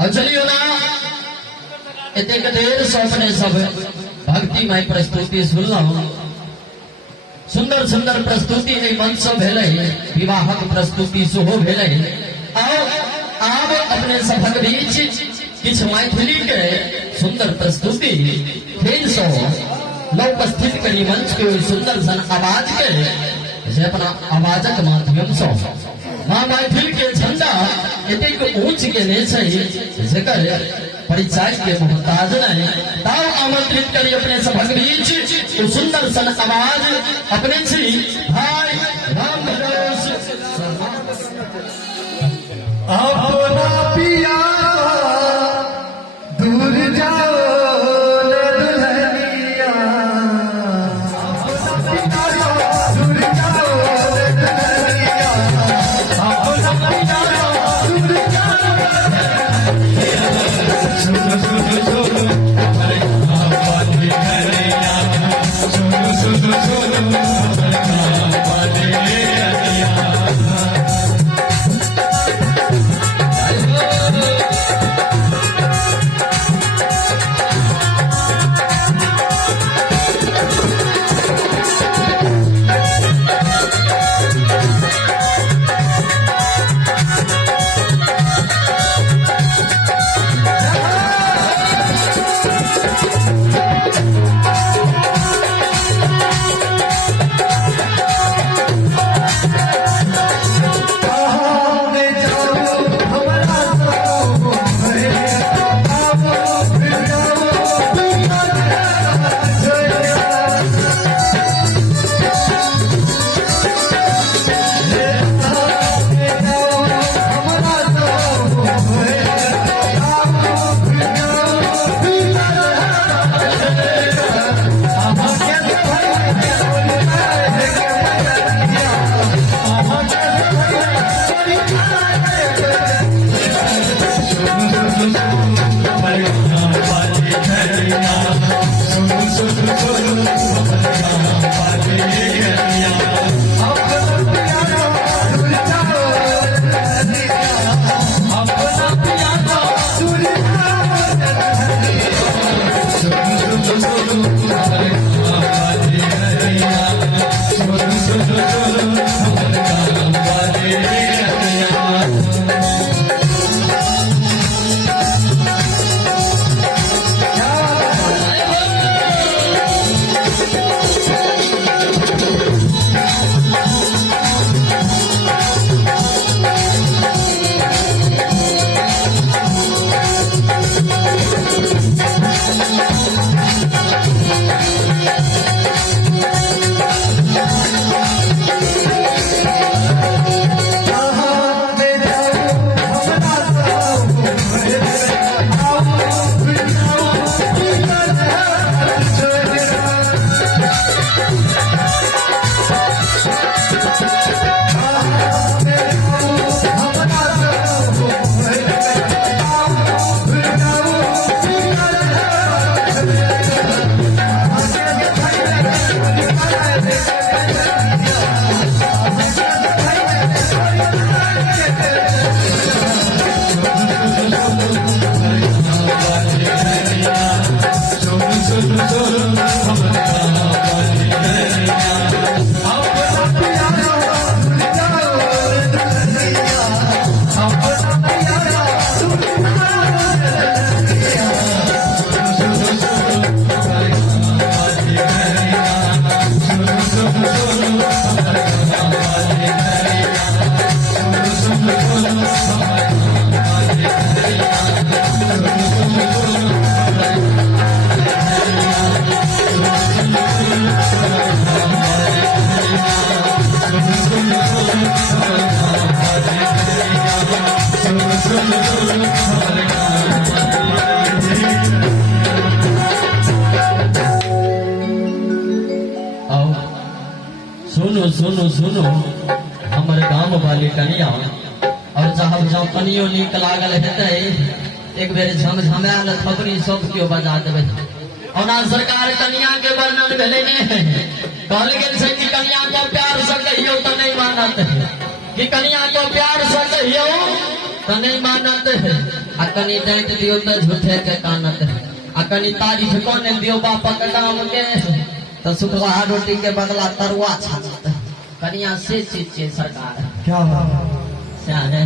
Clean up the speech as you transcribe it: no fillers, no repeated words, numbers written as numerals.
अब चलियो ना इतने देर सौंपने सब भक्तिमय प्रस्तुति सुनलो। सुंदर सुंदर प्रस्तुति ने मंच भेले, विवाहक प्रस्तुति सेहो भेले। आब अपने सभक बीच किछ मैथिली के सुंदर प्रस्तुति फेर सो उपस्थित करी मंच के सुंदर सन आवाज के जे अपना आवाजक माध्यम से मां मैथिल के झंडा एतेक ऊंच के ले छै जेकर परिचय के मोहताज नहीं। ताव आमंत्रित करी अपने सभक बीच सुंदर सन आवाज अपने छी भाई राम भरोस अपना पिया दूर जाओ न दुल्हनिया, अपना पिया दूर जाओ न दुल्हनिया, अपना पिया दूर जाओ सुनो सुनो सुनो हमारे बातें करेया, सुनो सुनो सुनो हमारे बातें करेया। सुनो सुनो सुनो हमारे गांव वाली कनिया और जहाँ जहाँ कनियो नीक लागल हेतै एक बेर झमझमायल थपड़ी सब क्यों बजा देबै। ओना सरकार कनिया के वर्णन भेलै ने, कहल गेल छै कि कनिया को प्यार से कहियो तो नहीं मानत, कि कनिया को प्यार से कहियो नहीं मानत है आ कनी डांट दियो तो झूठे के कानत है आ कनी तारीफ कोने दियो बापा के नाम के तो सुखवा रोटी के बदला तरुआ छानत कनिया से चीज सरकार क्या बात है। क्या है